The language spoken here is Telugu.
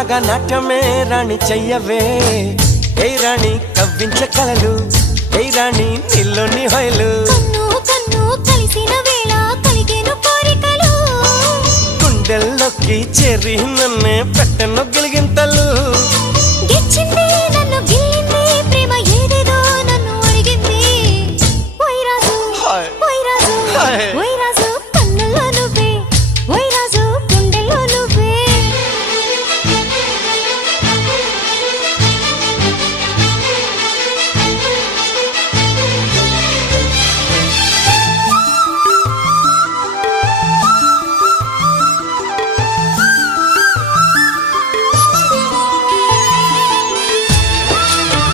రాగా నాట్యమే రాణి చెయ్యవే ఏ రాణి కవ్వించ కలలు ఏ రాణి నీలోని హొయలు కన్ను కన్ను కలిసిన వేళ కలిగేను కోరికలు గుండెల్లోకి చేరి నన్నే పెట్టను గిలిగింతలు